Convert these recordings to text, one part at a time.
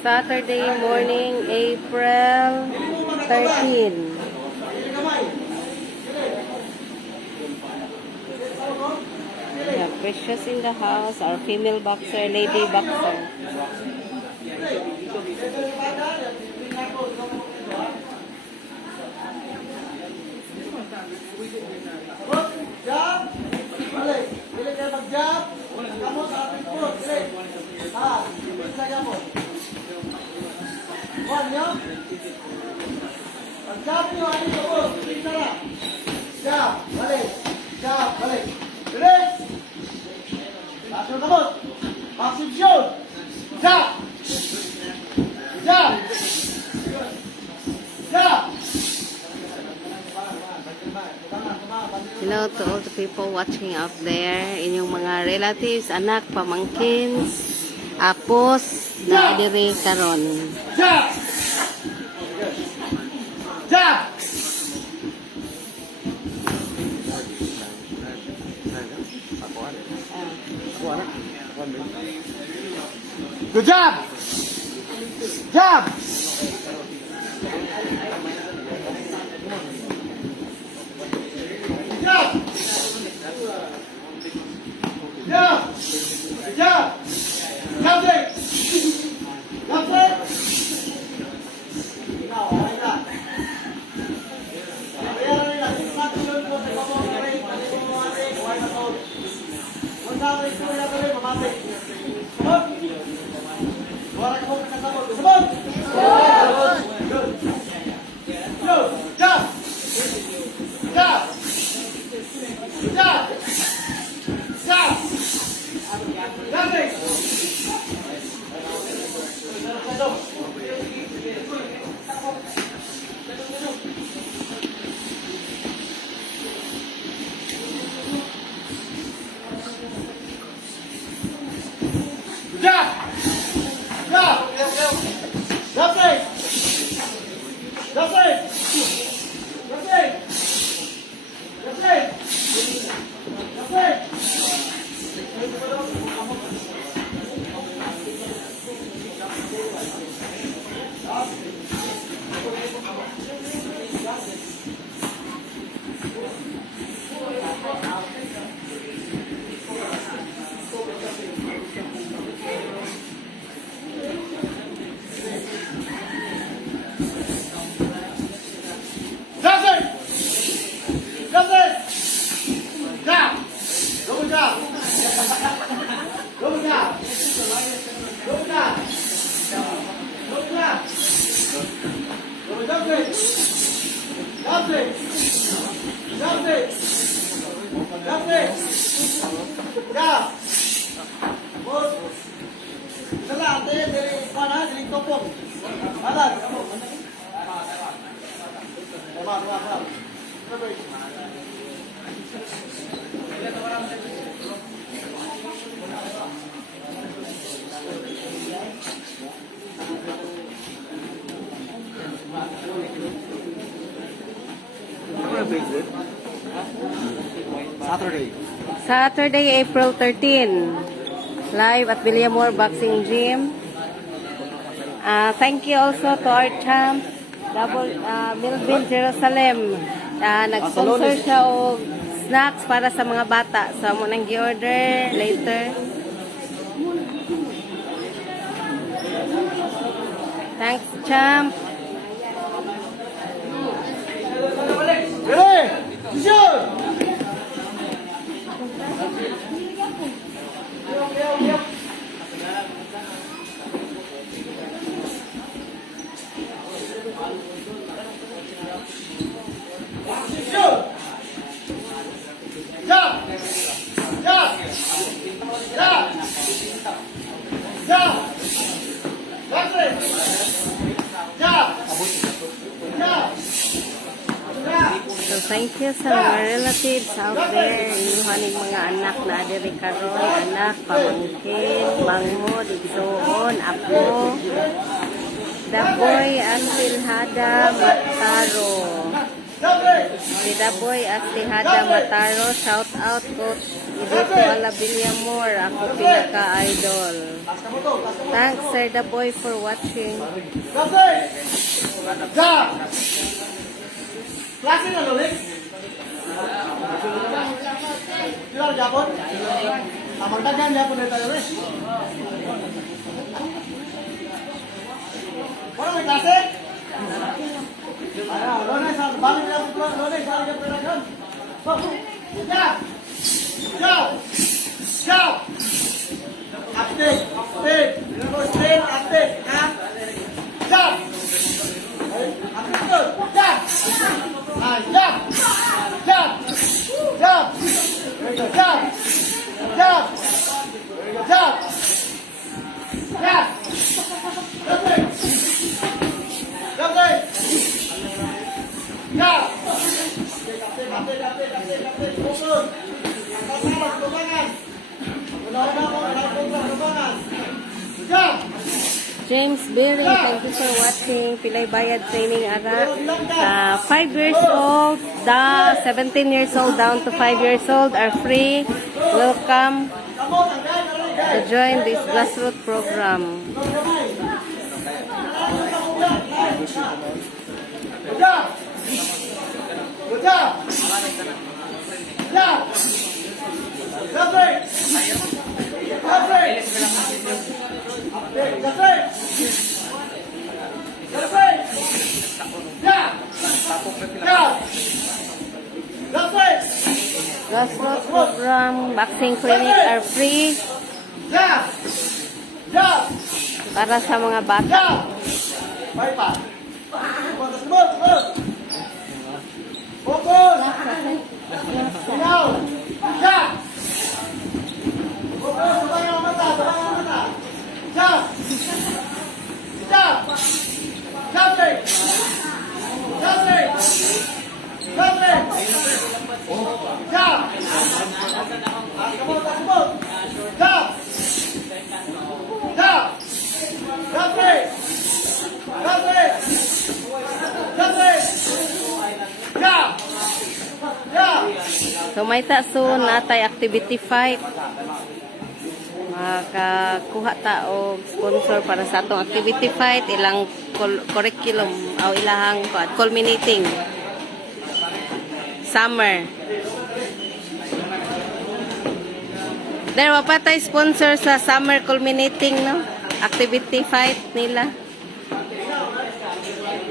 Saturday morning, April 13. We have Precious in the house, our female boxer, lady boxer. Jab, balik. Balik kayo mag-jab. Kamu sa ating foot. Balik. Ha, balik sa kamu. One, nyo. Pag-jab nyo, ano yung foot. Balik na lang. Jab, balik. Jab, balik. Balik. Taas yung kamot. Maxim shoot. Jab. Jab. Jab. Hello to all the people watching out there, inyong mga relatives, anak, pamangkins, apos, na diri karon. Jab! Jab! Good job! Jab! Jab! Jab! Jab! Jab it! Jab it! Now, I got. Saturday, April 13. Live at Villamor Boxing Gym. Thank you also to our champ, Milvin Jerusalem. Nag-sponsor siya o snacks para sa mga bata. So, mo nang gi-order later. Thanks, champ. Ready? Shoot! So, thank you sa mga relatives out there, inyuhaning mga anak na adiri karon, anak, pamangkin, mangmod, igsoon, apo, Daboy, Antil Hada, Mataro. Si Daboy Astihada Mataro, shout out Coach Idito Alabillamor, ako pinaka-idol. Thanks Sir Daboy for watching. Kapre! Ja! Klase na lulik? Kailan Japon? Magdagan Japon na tayo rin. Wala may klase? Ayaw, Lones, balik lang ito. Lones, balik ang peragan. Ja! Ja! Ja! Active! Active! Active! Active! Ha? Ja! Active! Ja! Ay, ja! Ja! Ja! Ja! Ja! Ja! Ja! Active! Active! Ja! James Berry, thank you for watching. Pilay Bayad Training Ara. 5 years old, 17 years old down to 5 years old are free. Welcome to join this grassroots program. Grassroots program, boxing clinic are free para sa mga bata. So may soon natay activity fight. Makakuha ta og sponsor para sa atong activity fight, ilang curriculum o ilang culminating summer. There wa pa tay sponsor sa summer culminating no activity fight nila.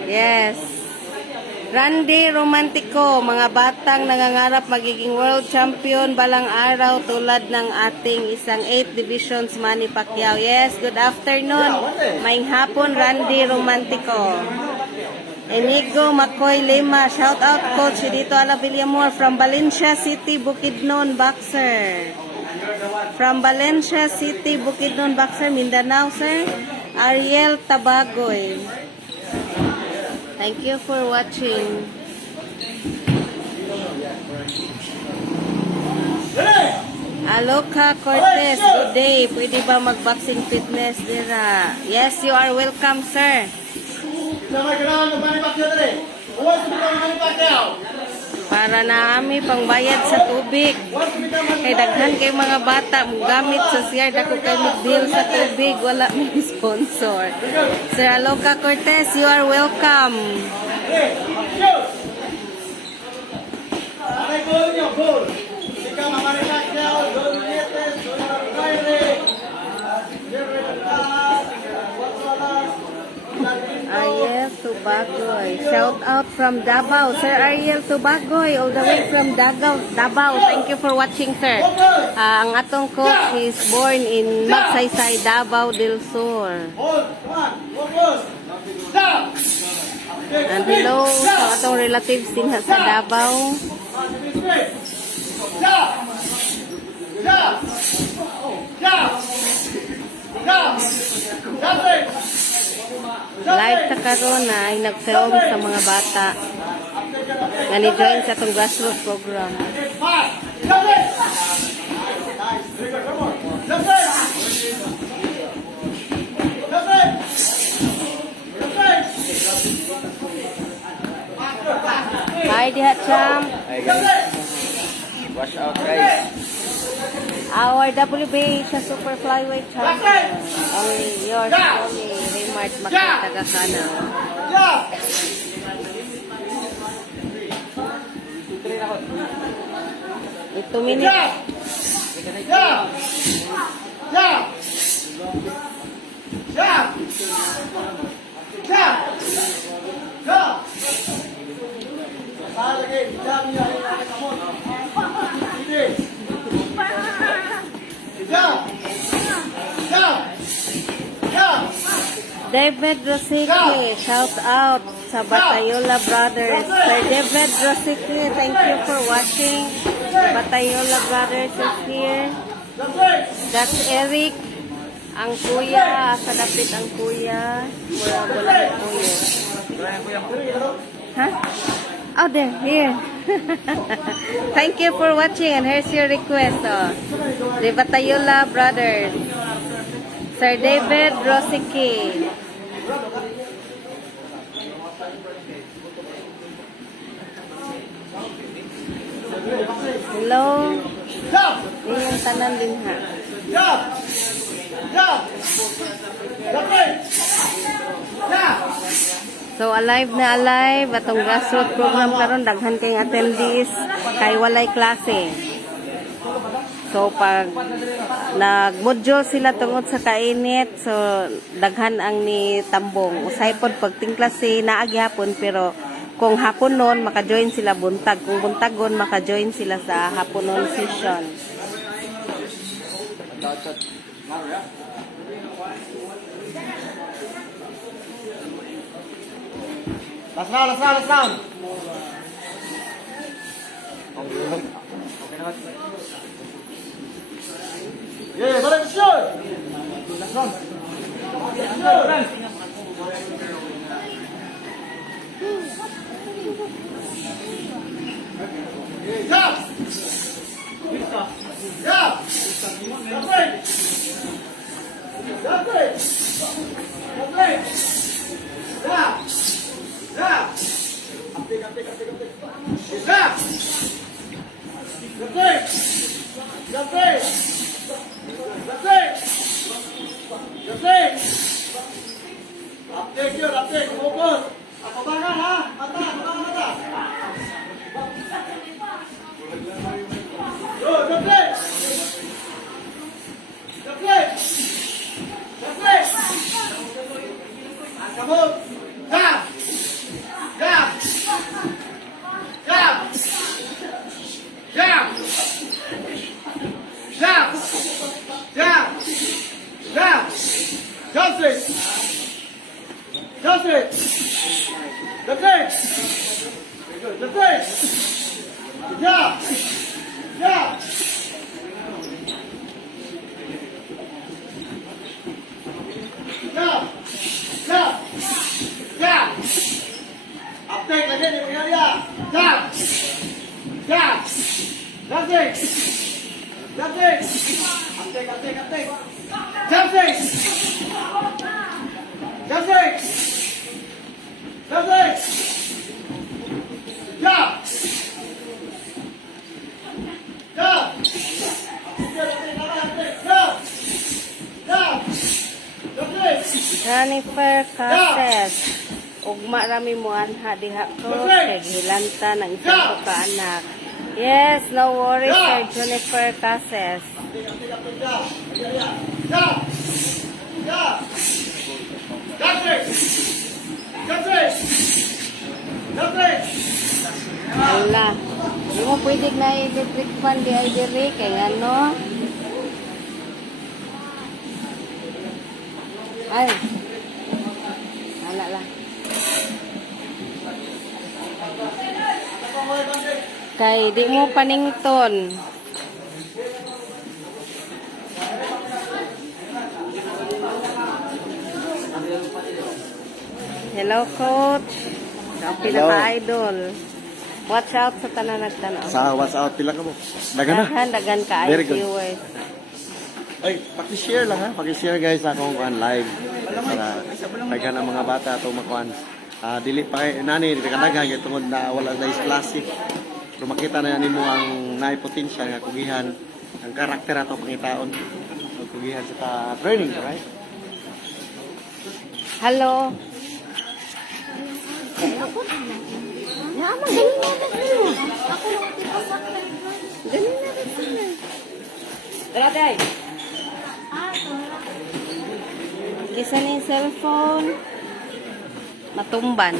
Yes. Randy Romantico, mga batang nangangarap magiging world champion balang araw tulad ng ating isang 8 divisions Manny Pacquiao. Yes, good afternoon. Maing hapon, Randy Romantico. Enigo Makoy Lima, shout out Coach Idito Alabillamor from Valencia City, Bukidnon, Boxer. From Valencia City, Bukidnon, Boxer, Mindanao, sir. Ariel Tabagoy. Thank you for watching. Aloka Cortez, good day. Pwede ba mag-boxing fitness dira? Yes, you are welcome, sir. Para na kami pangbayad sa tubig. Kay daghan kay mga bata gamit sa CR, dako kay mag-bill sa tubig, wala may sponsor. Sir Aloka Cortez, you are welcome. Ariel Tubagoy. Shout out from Davao. Sir Ariel Tubagoy, all the way from Davao. Thank you for watching, sir. Ang atong coach is born in Magsaysay, Davao del Sur. And hello sa atong relatives din sa Davao. Live sa karon na ay nag-film sa mga bata nga ni-join sa itong grassroots program. Hi diha champ. Hi guys. Wash out guys. Our WBA sa Super Flyweight Champion. Only yours only. Raymart Makita Kana. Jab! Ito minutes. Jab! Jab! Jab! Jab! Jab! Jab! Saan lagi? Jab niya. Sige. Jab! Jab! Jab! David Rosique, shout out sa Batayola Brothers. Sir David Rosique, thank you for watching. Batayola Brothers is here. That's Eric, ang kuya, sa dapit ang kuya. Wala ang kuya. Huh? Oh, there, here. Thank you for watching and here's your request. Oh. The Batayola Brothers. Sir David Rosique. Hello. Jab! Inyong tanan din ha. Jab! Jab! Jab! Jab! So alive na alive atong grassroots program karon daghan kay attendees kay walay klase. So pag nagmodyo sila tungod sa kainit, so daghan ang ni tambong. Usay pod pag klase naagi hapon pero kung hapon noon maka-join sila buntag, kung buntagon maka-join sila sa haponon session. Last round, last round, last round. Yeah, balik shoot. Last round. Jab. Jab. Jab. Jab. Jab. Apik, apik, apik, apik. Jab. Jab. Jab. Jab. Apik yun, apik. Fokus. Abangan ha. Mata, abangan mata. Yo, jab. Jab. Jab. Kamu. Jab. Jab. Jab. Jab. Jab. Jab. Jab. Justice. Justice. Justice. Justice. Jab. Jab. Jab. Jab. Jab. Uptake lagi di punya dia. Jab. Jab. Justice. Justice. Uptake, uptake, uptake. Justice. Justice. Justice. Jab. Jab. Jab. Jab. Justice. Jennifer Cases. Ugma rami mo anha diha ko kay gilanta ng isang ko ka anak. Yes, no worries Sir Jennifer Cases. Jab. Jab. Jab. Justice. Justice. Justice. Wala. Di mo pwede na i-electric fan di ay diri kay ano. Ay. Wala lang. Kay di mo panington. Hello coach. Ang pinaka-idol. Watch out sa tanan nagtanaw. Sa watch out pila ka mo. Dagan na. Dagan ka Very ay good. viewers. Ay, paki-share lang ha. Paki-share guys sa akong kuan live. Para daghan ang mga bata atong makuan. Dili pa kay nani dili ka daghang kay tungod na wala na is klase. Pero makita na nimo ang naay potential nga kugihan ang karakter ato pangitaon. Kugihan sa training, right? Hello. Isa na yung cellphone. Matumban.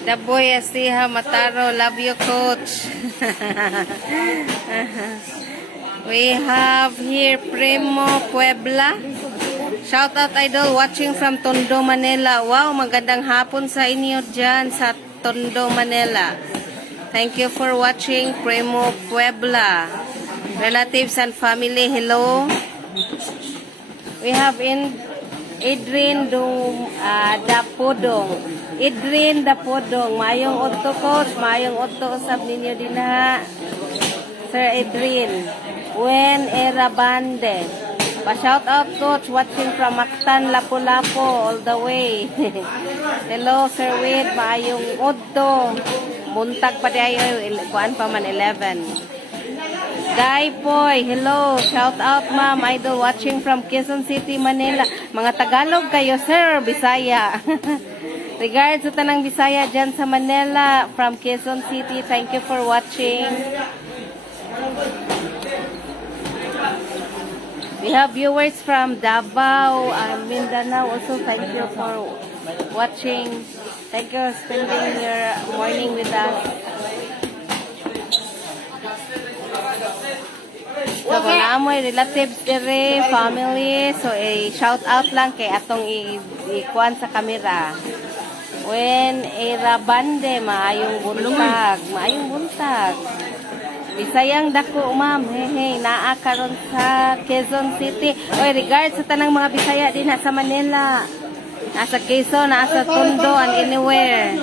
The boy Asiha Mataro, love you, coach. We have here Primo Puebla. Shout out idol watching from Tondo, Manila. Wow, magandang hapon sa inyo dyan sa Tondo, Manila. Thank you for watching Primo Puebla. Relatives and family, hello. We have Idrin Dapodong. Idrin Dapodong. Mayong otto, coach. Mayong otto usab ninyo din ha. Sir Idrin. Wen Erabande. Pa-shout out, coach. Watching from Mactan, Lapu-Lapu. All the way. Hello, Sir Wade. Mayong otto. Buntag pa dayo. Kuan pa man 11. Guy Boy, hello. Shout out, ma'am. Idol watching from Quezon City, Manila. Mga Tagalog kayo, sir. Bisaya. Regards sa tanang Bisaya dyan sa Manila from Quezon City. Thank you for watching. We have viewers from Davao and Mindanao. Also, thank you for watching. Thank you for spending your morning with us. So, kung naamoy relatives dire, family, so shout out lang kay atong ikuan sa kamera. When Erabande, maayong buntag. Maayong buntag. Bisayang dako, ma'am. Hey, naa karon sa Quezon City. Oy, regards sa tanang mga Bisaya din sa Manila. Nasa Quezon, nasa Tondo, and anywhere.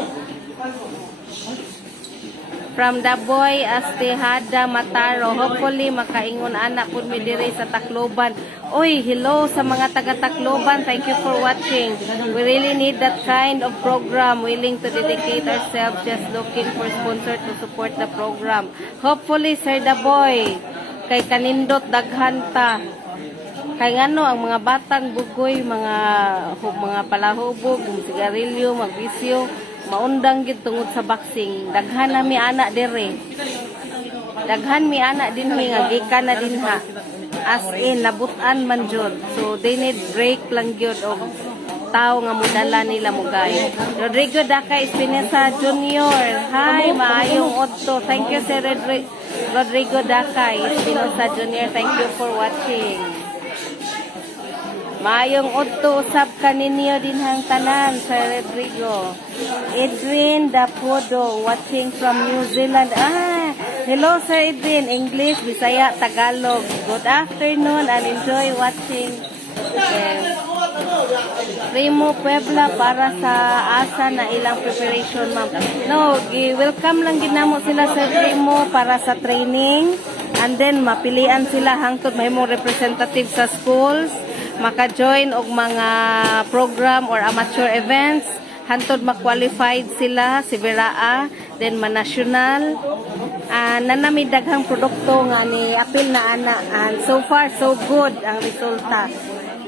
From the boy Astehada Mataro. Hopefully, makaingon anak po mi dire sa Tacloban. Oy, hello sa mga taga Tacloban. Thank you for watching. We really need that kind of program. Willing to dedicate ourselves. Just looking for sponsor to support the program. Hopefully, Sir the boy. Kay kanindot daghanta. Kay ngano ang mga batang bugoy, mga palahubog, sigarilyo, magbisyo. Maundang gid tungod sa boxing. Daghan na mi anak dire. Daghan mi anak din nga gikan na din ha. As in nabutan man jud. So they need break lang gyud og tao nga mudala nila mo guys. Rodrigo Daca Espinosa Jr. Hi, maayong otto. Thank you Sir Rodrigo Daca Espinosa Jr. Thank you for watching. Mayong otto usab kaninyo din hang tanan, Sir Rodrigo. Edwin Dapodo, watching from New Zealand. Hello Sir Edwin, English, Bisaya, Tagalog. Good afternoon and enjoy watching. Primo Puebla para sa asa na ilang preparation, ma'am. No, welcome lang ginamo sila sa Primo para sa training. And then mapilian sila hangtod mahimong representative sa schools. Maka-join og mga program or amateur events. Hantod ma-qualified sila si Veraa, then ma-national. Nanami daghang produkto nga ni apil na ana. And so far, so good ang resulta.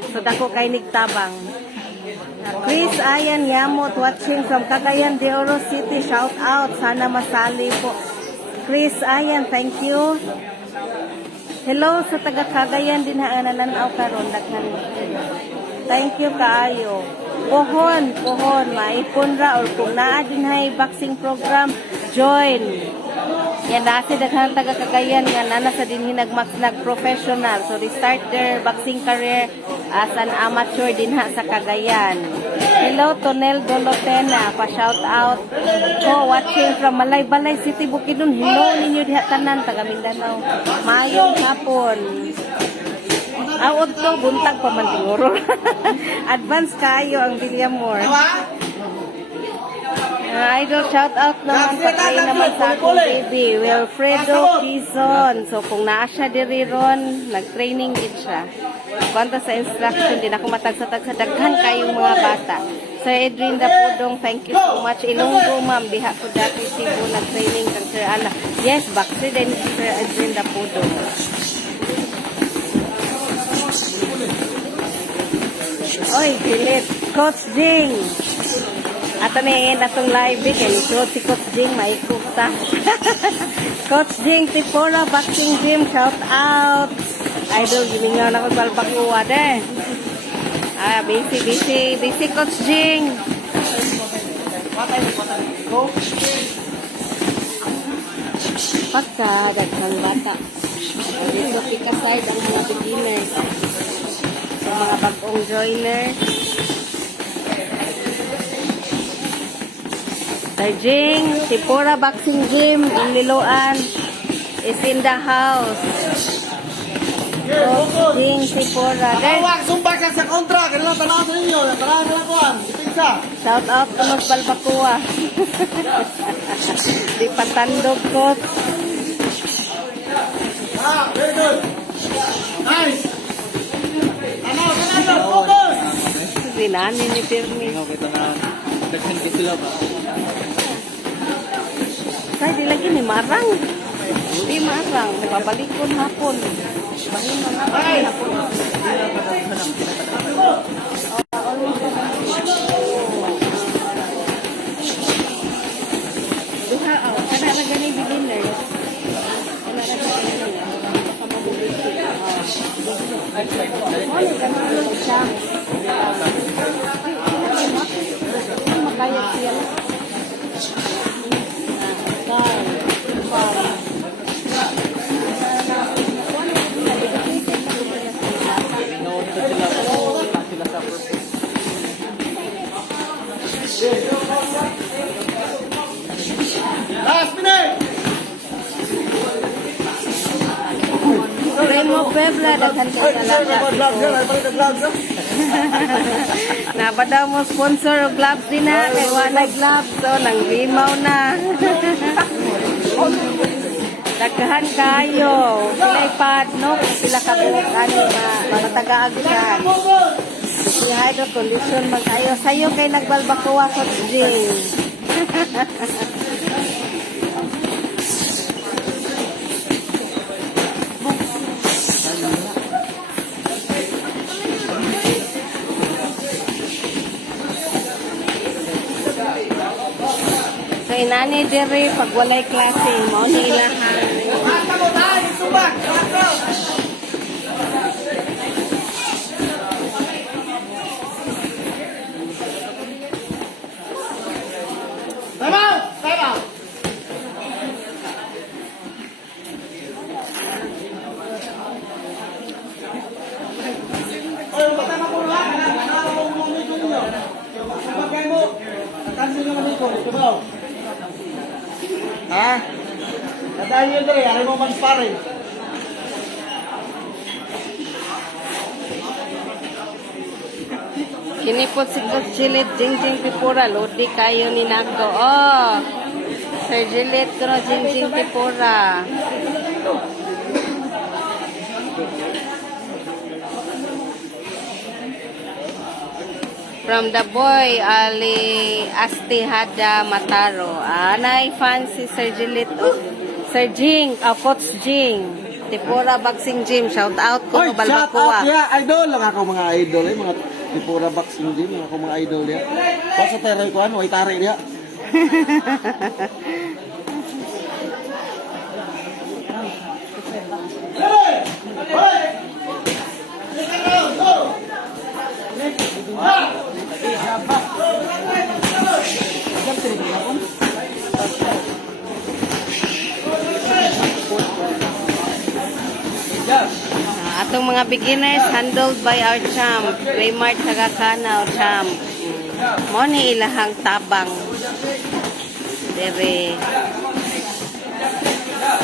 So dako kay nigtabang. Chris Ayan Yamot watching from Cagayan de Oro City. Shout out. Sana masali po. Chris Ayan, thank you. Hello sa taga Cagayan din ha nananaw karon daghan. Thank you kaayo. Pohon, maipon ra or kung naa din hay boxing program, join. Yan dati daghan taga Cagayan nga nana sa dinhi nag professional. So they start their boxing career as an amateur dinha sa Cagayan. Hello Tonel Dolotena, pa shout out ko watching from Malaybalay City, Bukidnon. Hello ninyo diha tanan taga Mindanao. Mayong hapon. Awod to buntag pa man siguro. Advance kayo ang Villamor. Idol, shout out naman patay naman sa akong baby, Wilfredo Quizon. So kung naa siya diri ron, nag-training din siya. Kwanta sa instruction din ako matagsa-tag sa daghan kayong mga bata. Sir Edwin Dapudong, thank you so much. Ilonggo ma'am, diha ko dati Cebu nag-training kang Sir Ana. Yes, boxer din si Sir Edwin Dapudong. Oy, Philip, Coach Jing. Ato ni natong live kay si Coach Jing may kupta. Coach Jing Tipora Boxing Gym, shout out. Idol giningaw na ko balbakuwa de. Busy Coach Jing. Pagka daghang bata. Dito pikaside ang mga beginners. Sa mga bagong joiners. Jing, Tipora Boxing Gym in Liloan is in the house. Jing, Tipora. Wag sumba ka sa kontra, kailangan tanaw sa inyo, tanaw sa lakuan, ipinsa. Shout out to Mas Balbakua. Di patandog ko. Very good. Nice. Focus. Sinani ni Pirmi. Say, di lagi ni marang. Di marang. Napabalikon hapon. Bahin mo na hapon. Duha, kana na gani beginner. Kana na gani makaya siya. Last minute. Remo Puebla, daghan ka salamat. Napadaw mo sponsor o gloves din na, kay wala gloves, so nang limaw na. Daghan kayo, sila ipad, no? Sila kabuok, mga taga-agyan. Si hydro condition man kayo. Sa'yo kay nagbalbakuwa ko, Jing. So inani diri pag walay klase mo ni ilahan. Ha? Nadaan yun dali, ari mo man sparring. Kinipot si Coach Gillette, Jingjing Pipura, lodi kayo ni Nako. Oh, Sir Gillette, pero Jingjing Pipura. From the boy, Ali Astihada Mataro. Anay fan si Sir Gillette. Oh, Sir Jing, Coach Jing. Tipura Boxing Gym. Shout out ko Oy, to shout Balbacoa. out ya, idol lang ako mga idol mga Tipura Boxing Gym, ako mga idol ya. Basta tayo ko ano, ay tari dia. Atong mga beginners handled by our champ, Raymart Tagakanaw champ. Mo ni ilahang tabang. Dere.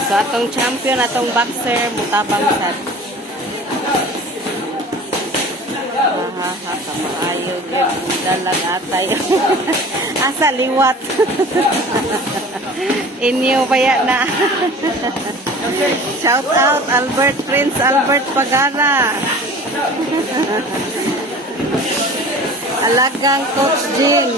So atong champion, atong boxer, mutabang sad. Kamaayo dalag atay. Asa liwat. Inyo baya na. Shout out Albert, Prince Albert Pagara. Alagang Coach Jean.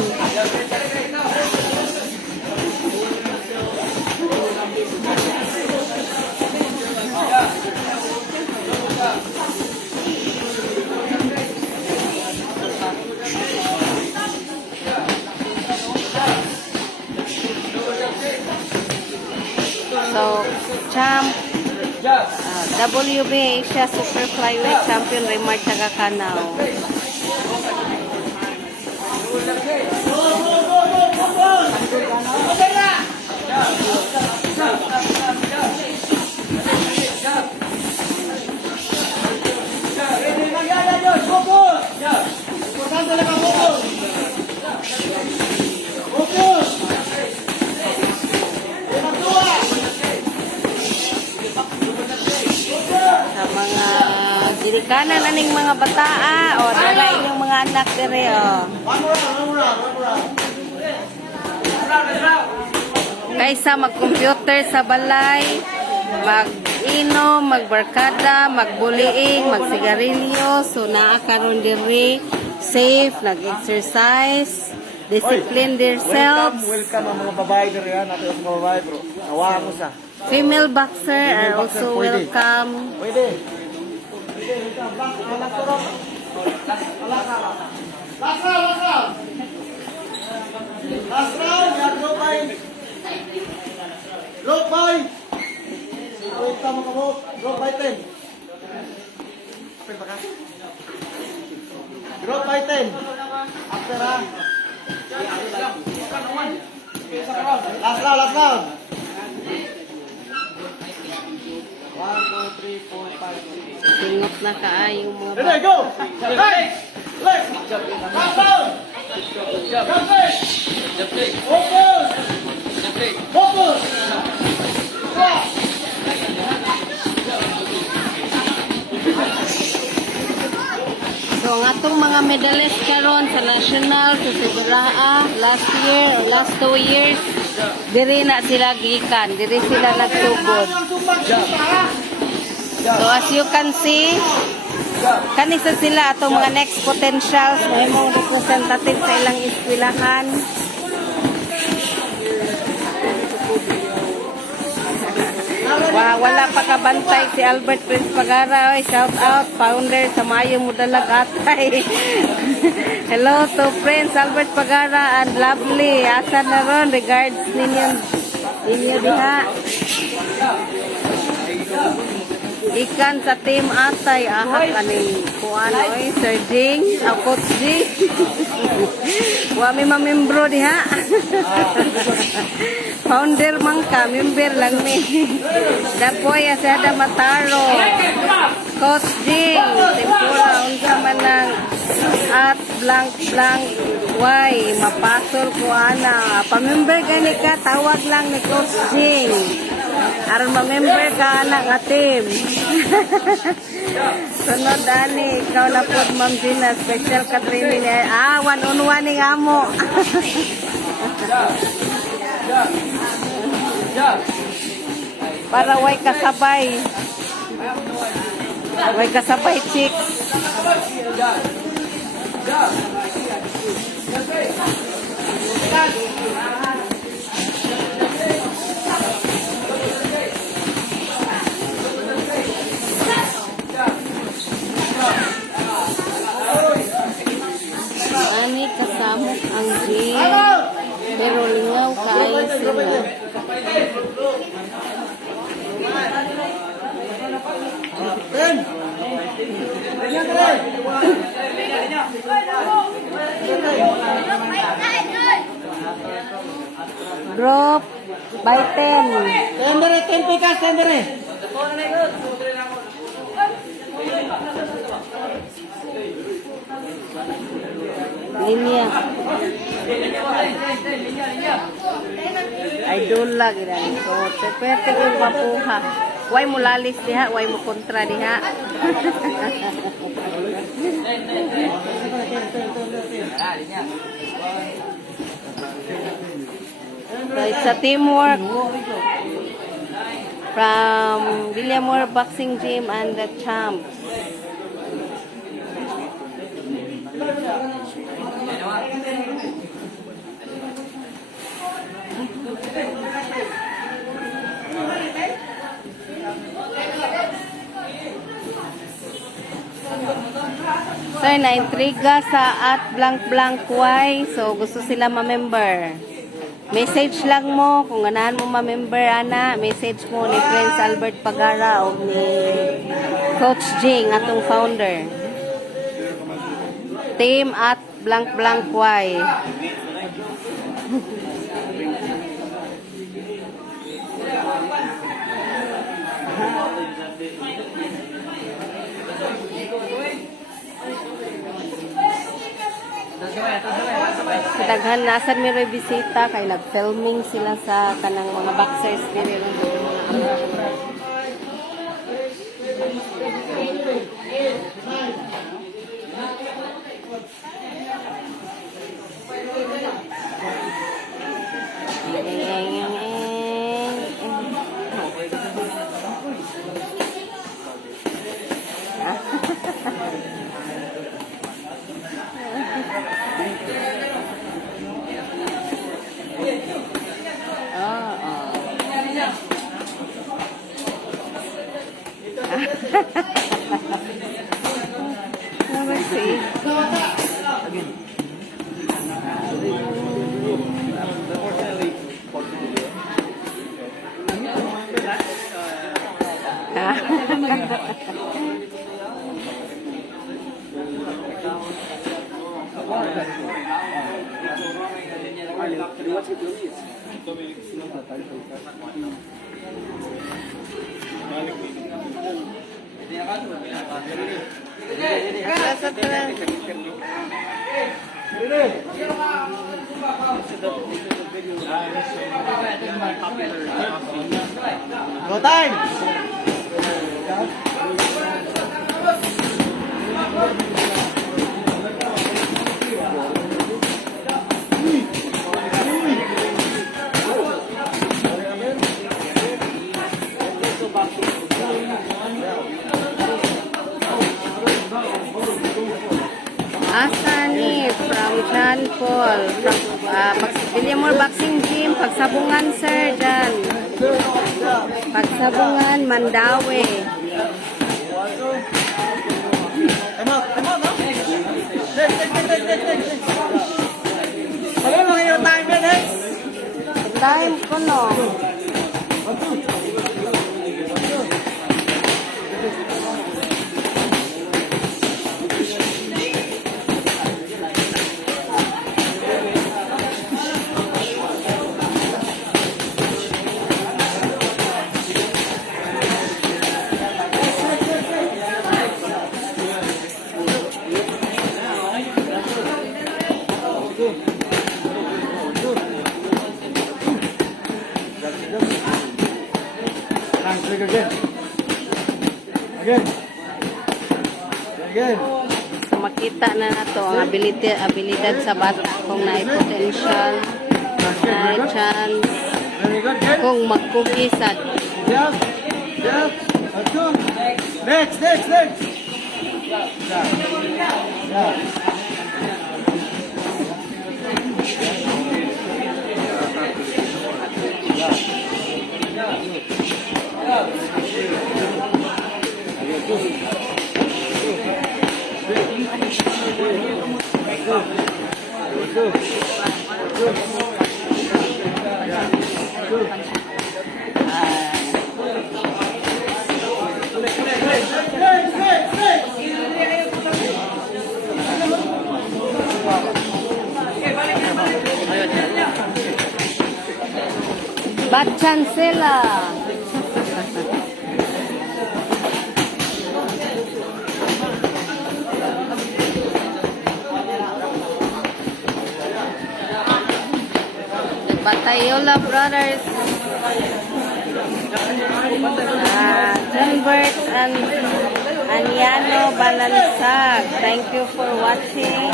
So, champ, WBA Asia Super Flyweight Champion Raymart Tagakanaw. Sa mga dirikanan aning mga bataa o dala inyong mga anak dire o. Kaysa mag-computer sa balay, mag-inom, magbarkada, mag-bullying, mag-sigarilyo, so naa karon diri safe, nag-exercise, discipline themselves. Welcome ang mga babae diri ha, natin ang mga babae bro. Awa mo sa. Female boxer are also welcome. Pwede. Last round, ya drop by. Drop by. Wait mo ka mo. Drop by 10. Drop by 10. After ha. Last round. 1, 2, 3, 4, 5, 6. Tingot na kaayo mga Ready, go! Right! Left! Last round! Jump it! Focus! Focus! Stop! So, ang atong mga medalist karon sa national sa Sibiraa last year or last 2 years, diri na sila gikan, diri sila nagsugod. So, as you can see, kanisa sila atong mga next potentials, may mga representative sa ilang eskwelahan. Wala pa kabantay si Albert Prince Pagara. Oy, shout out, founder sa Mayo Mudalag Atay. Hello to Prince Albert Pagara and Lovely. Asa na ron, regards ninyo diha. Ikan sa team Atay, ahak kaning kuan oy, Sir Jing, Coach Jing. Wa mi mamembro diha. Founder man ka, member lang mi. Dapoy asada Mataro. Coach Jing, tempura unsa man ang at blank y mapasol ko ana. Pa-member gani ka, tawag lang ni Coach Jing. Aron ma-member ka ana nga team. Sunod ani, ikaw na po Ma'am Gina, special ka training. 1-on-1 ning amo. Para way kasabay. Way kasabay chicks. Ani kasamok ang gym. Pero lingaw kayo sila. Group by 10. Tendere, 10 pikas, tendere. Linya. Idol lagi dan so seperti yung papuha. Way mo lalis diha, way mo kontra diha. So it's a teamwork from Villamor Boxing Gym and the champs. So, na-intriga sa at blank Y. So, gusto sila ma-member. Message lang mo kung ganahan mo ma-member, ana. Message mo ni Prince Albert Pagara o ni Coach Jing, atong founder. Team at blank Y. Kadaghan nasan may bisita kay nag-filming sila sa kanang mga boxers diri ron Let's see. Go time! Asani from John Paul from Villamor Boxing Gym, Pagsabungan sir dyan. Pagsabungan, Mandawi. Time out, no? Next. Ano lang yung time na next? Time ko no. Again. So makita na nato ang abilidad sa bata kung na potential, na chance, Very good, good. kung magkukisan. Yeah. Let's go. Next. Yeah. Bat Chancela. Tayola Brothers. John Bert and Aniano Balansag. Thank you for watching.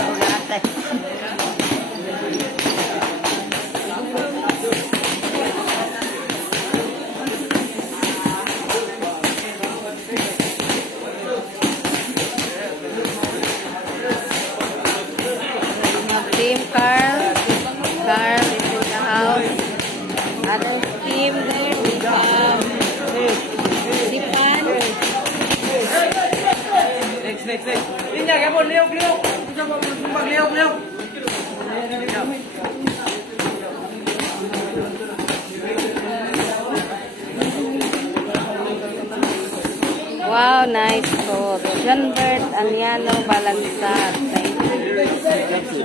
Team Carl. Carl is in the house. Other team there we have Sipan. Next. Đi nhà cái bồn liêu. Cho bằng liêu. Wow, nice coat. John Bert Aniano Balansag. Thank you.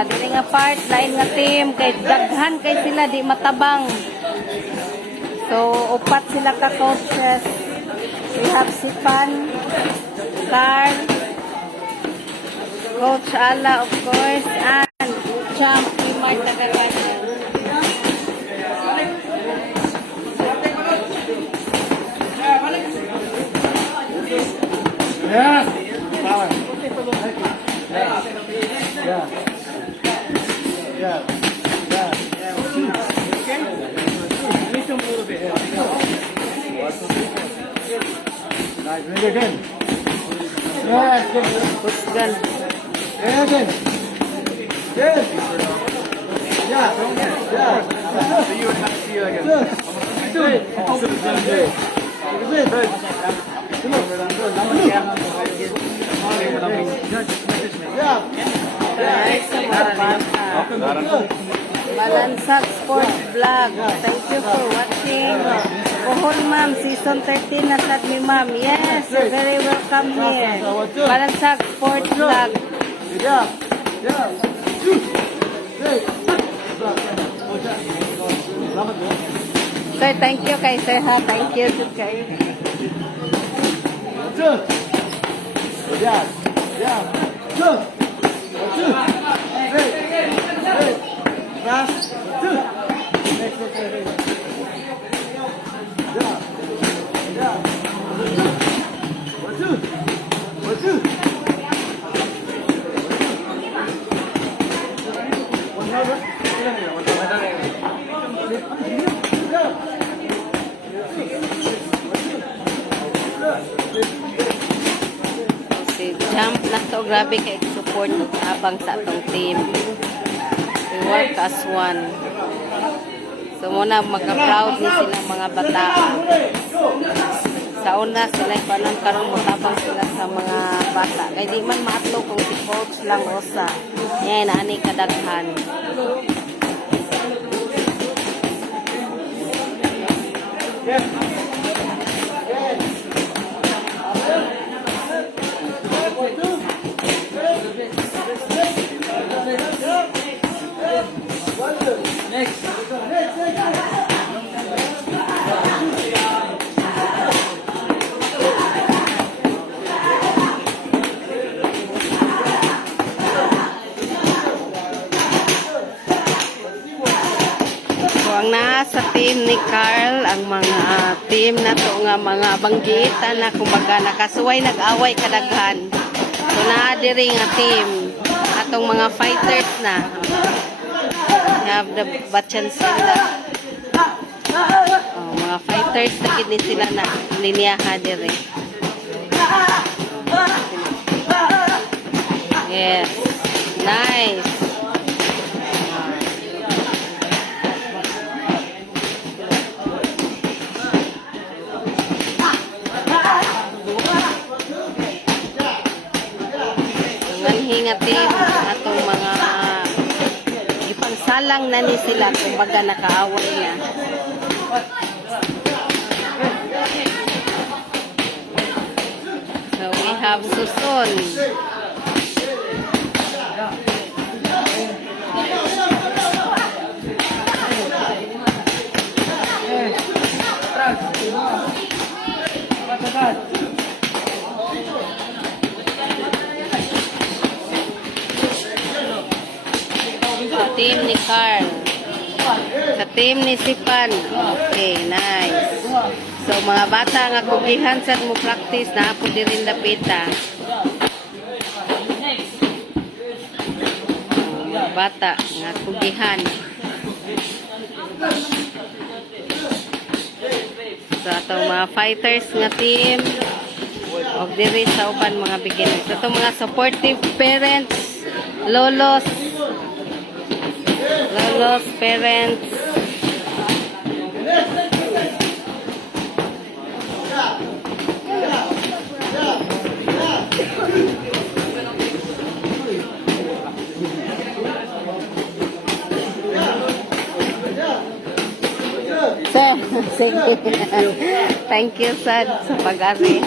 Dili nga part, lain nga team, kay daghan kay sila, di matabang. So, upat sila ka coaches. We have Sipan, Carl, Coach Ala, of course, and Champ, Kimart, Tagaganya. Yeah. Power. Yeah. Nice. Bring it in. Yeah. Push gun. Yeah. Again. Good. Yeah. See you again. Good. Yeah. Guys, sa mga bata. Balansag Sports Vlog. Thank you for watching. Pohon ma'am, season 13 na sad ni ma'am. Yes, you're very welcome here. Balansag Sports Vlog. Yeah. Sir, thank you kay sir ha. Thank you kay. Good. Yeah. Good. Hey. Fast. Two. Next. Yeah. One, two. Si Jump na to, grabe kay support abang sa atong team. We work as one. So muna magka-proud ni silang mga bata. Sa una sila panon karon motabang sila sa mga bata. Kay di man maato kung si coach lang usa. Yan ani kadaghan. So, ang nasa team ni Carl, ang mga team na to nga mga banggitan na kumbaga nakasuway nag-away kadaghan. So naadiri nga team atong mga fighters na. We have the Bachan sila. Oh, mga fighters na gid sila na linyaha diri. Yes. Nice. Hingatin atong mga ipangsalang na ni sila kumbaga nakaaway na. So we have Susun. Hey. team ni Carl. Sa team ni Sipan. Okay, nice. So, mga bata nga kugihan sa mo practice na ako din rin dapita. Mga bata nga kugihan. So, atong mga fighters nga team. O diri sa uban mga beginners. So, itong mga supportive parents, lolos, parents. Sige. Thank you, Sad, sa pag-ari.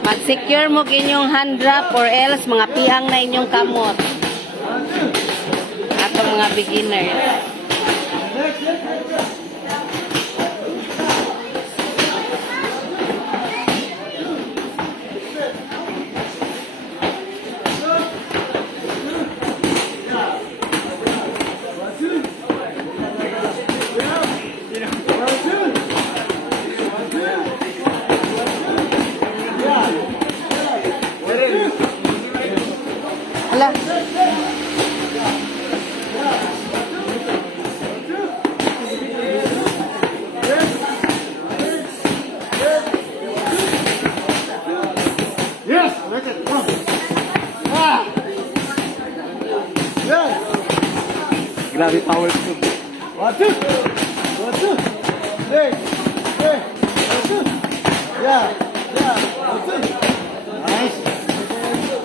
Mag-secure mo inyong hand drop or else mga pihang na inyong kamot. Ato mga beginners. Hala. Yes, make it. Come. Ah. Yes. Grabe power to. 1, 2. 1, 2. Hey. Hey. 1, 2. Yeah. Yeah. 1, 2. Nice.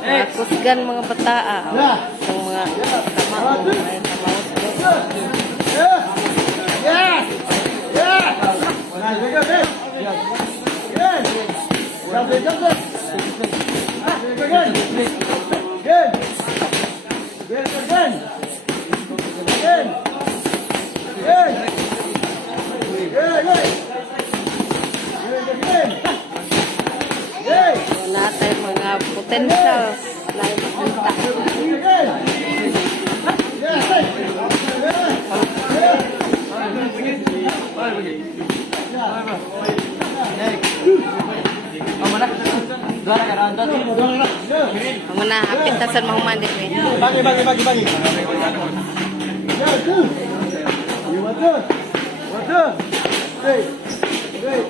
Mga kusgan mga bata. So, mga tama mo. May tamaos ko. Yeah. Yeah. Yeah. Nice. Very good. Good. Good. Jump in, jump in. Very good. Good. Very good. Good. Good. Good. Good. Good. Good. Good. So, natin mga potentials na makita. Good. Yeah. Dua ka round dot. Ang muna, hapit tasan mga mandit. Bagi. Yeah, two. You want two? Want two? Hey. Hey.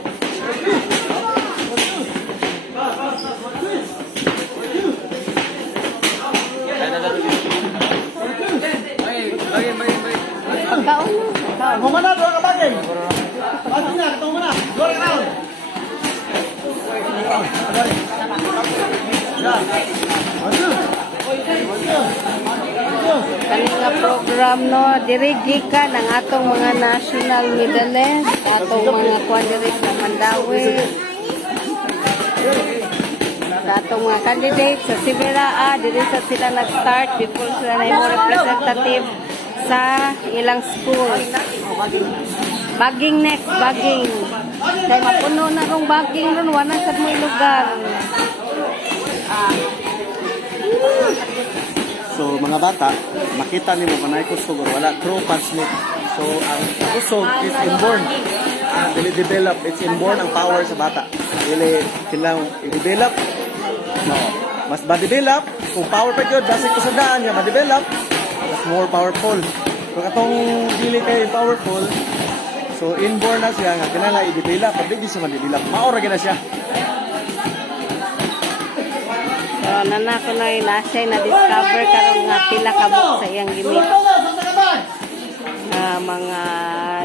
Pagkaon na. Pagkaon. Mau mana dua ka bagi? Bagi na, ketemu mana? Dua ka round. Yeah. Want two? Kani nga program no, diri gikan ang atong mga national medalist, atong mga kuan diri sa Mandawi. Sa atong mga candidates sa Sibera, diri sa sila nag-start before sila na yung representative sa ilang school. Baging next, baging. Kaya mapuno na rong baging ron, wala sa mga lugar. So mga bata, makita nimo kanay kusog or wala true pansnip. So ang kusog is inborn. Dili-develop, it's inborn ang power sa bata. Dili kailangan i-develop. No. Mas ma-develop, kung power pa yun, basic kusagdaan niya, ma-develop, mas more powerful. Kung atong dili kay powerful, so inborn na siya, nga kailangan i-develop, pag di siya ma-develop, maura na siya. So, nana ko na yung nasay na-discover karong nga pila kabuk sa iyang gimmick. Mga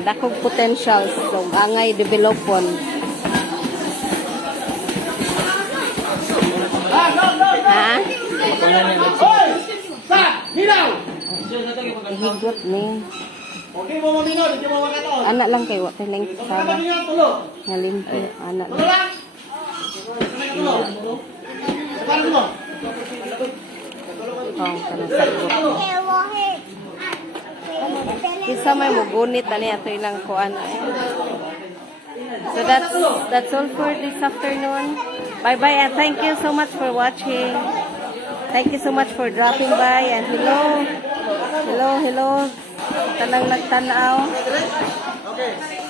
dakog potentials. So, angay developon. Ha? Higot ni. Okay mo maminod, hindi mo makataon. Anak lang kayo. Wala lang kasama. Nga limpo. Anak lang. Paano mo? Oh, kanasagot. Isa may mugunit ani ato ilang kuan. So that's all for this afternoon. Bye bye and thank you so much for watching. Thank you so much for dropping by and hello. Hello, hello. Tanang nagtanaw. Okay.